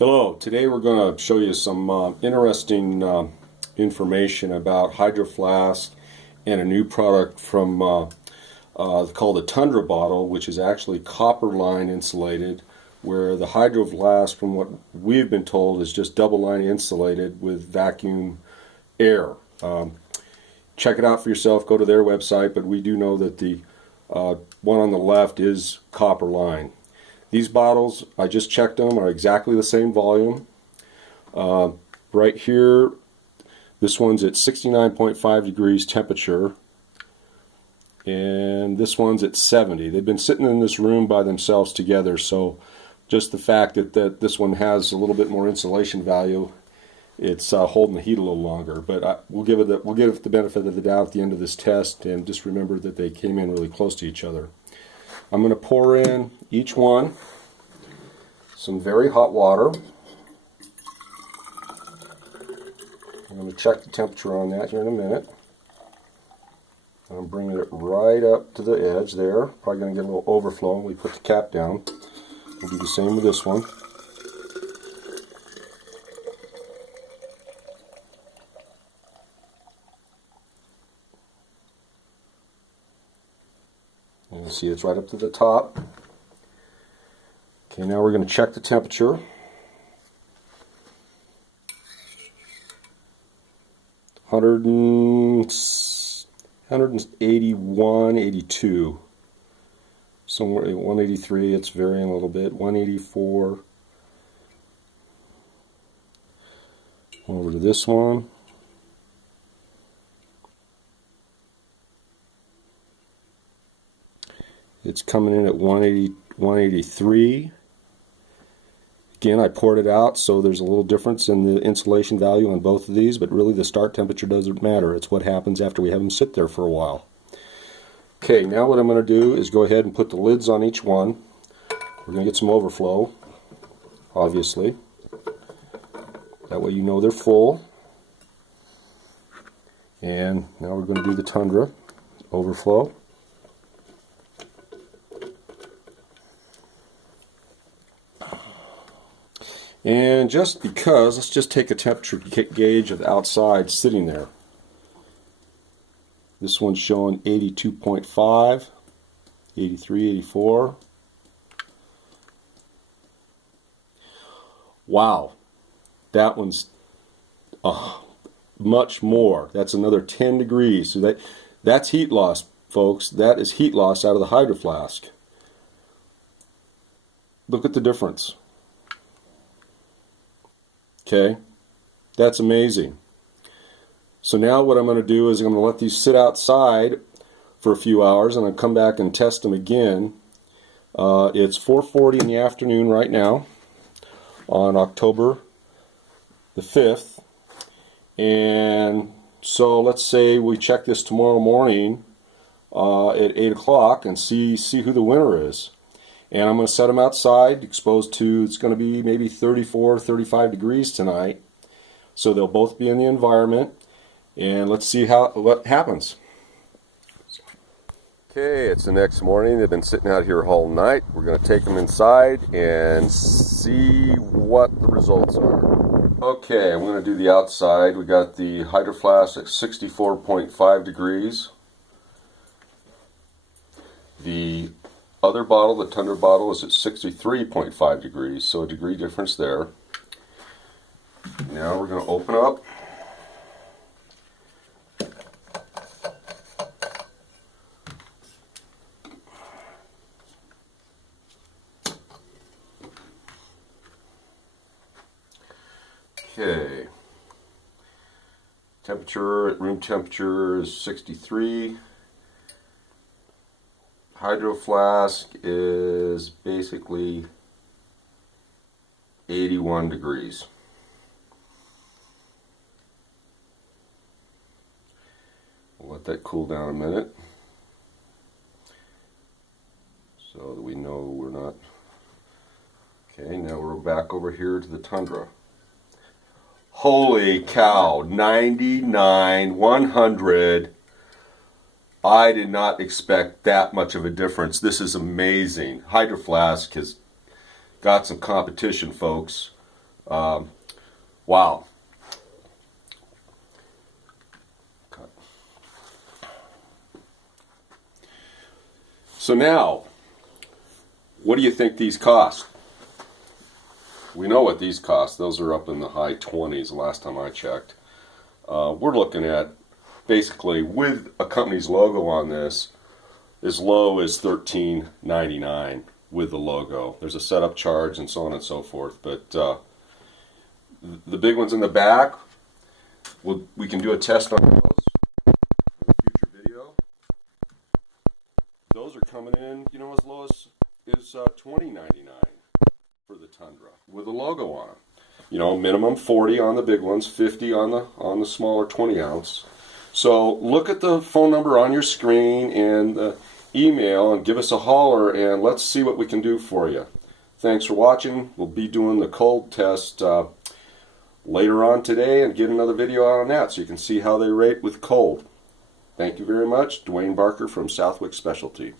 Hello, today we're going to show you some interesting information about Hydroflask and a new product from called the Tundra bottle, which is actually copper line insulated, where the Hydroflask, from what we've been told, is just double line insulated with vacuum air. Check it out for yourself, go to their website, but we do know that the one on the left is copper line. These bottles, I just checked them, are exactly the same volume. Right here, this one's at 69.5 degrees temperature, and this one's at 70. They've been sitting in this room by themselves together, so just the fact that this one has a little bit more insulation value, it's holding the heat a little longer. But we'll give it the benefit of the doubt at the end of this test, and just remember that they came in really close to each other. I'm going to pour in each one some very hot water. I'm going to check the temperature on that here in a minute. I'm bringing it right up to the edge there. Probably going to get a little overflow when we put the cap down. We'll do the same with this one. And you see it's right up to the top. Okay, now we're going to check the temperature. 181, 82. Somewhere at 183, it's varying a little bit. 184. Over to this one. It's coming in at 180, 183. Again, I poured it out, so there's a little difference in the insulation value on both of these, but really the start temperature doesn't matter. It's what happens after we have them sit there for a while. Okay, now what I'm going to do is go ahead and put the lids on each one. We're going to get some overflow, obviously. That way you know they're full. And now we're going to do the Tundra overflow. And just because, let's just take a temperature gauge of the outside sitting there. This one's showing 82.5, 83, 84. Wow, that one's much more. That's another 10 degrees. So that's heat loss, folks. That is heat loss out of the Hydroflask. Look at the difference. Okay, that's amazing. So now what I'm going to do is I'm going to let these sit outside for a few hours, and I'll come back and test them again. It's 4:40 in the afternoon right now on October the 5th. And so let's say we check this tomorrow morning at 8 o'clock and see who the winner is. And I'm going to set them outside, exposed to, it's going to be maybe 34, 35 degrees tonight. So they'll both be in the environment. And let's see what happens. Okay, it's the next morning. They've been sitting out here all night. We're going to take them inside and see what the results are. Okay, I'm going to do the outside. We got the Hydroflask at 64.5 degrees. The other bottle, the Tundra bottle, is at 63.5 degrees, so a degree difference there. Now we're going to open up. Okay. Temperature at room temperature is 63. Hydroflask is basically 81 degrees. We'll let that cool down a minute so that we know we're not. Okay, now we're back over here to the Tundra. Holy cow, 99, 100. I did not expect that much of a difference. This is amazing. Hydroflask has got some competition, folks. Wow. So now, what do you think these cost? We know what these cost. Those are up in the high 20s the last time I checked. We're looking at, basically, with a company's logo on this, as low as $13.99 with the logo. There's a setup charge and so on and so forth. But the big ones in the back, we can do a test on those in a future video. Those are coming in, you know, as low as $20.99 for the Tundra with a logo on it. You know, minimum 40 on the big ones, 50 on the smaller 20 ounce. So look at the phone number on your screen and the email and give us a holler and let's see what we can do for you. Thanks for watching. We'll be doing the cold test later on today and get another video out on that so you can see how they rate with cold. Thank you very much. Dwayne Barker from Southwick Specialty.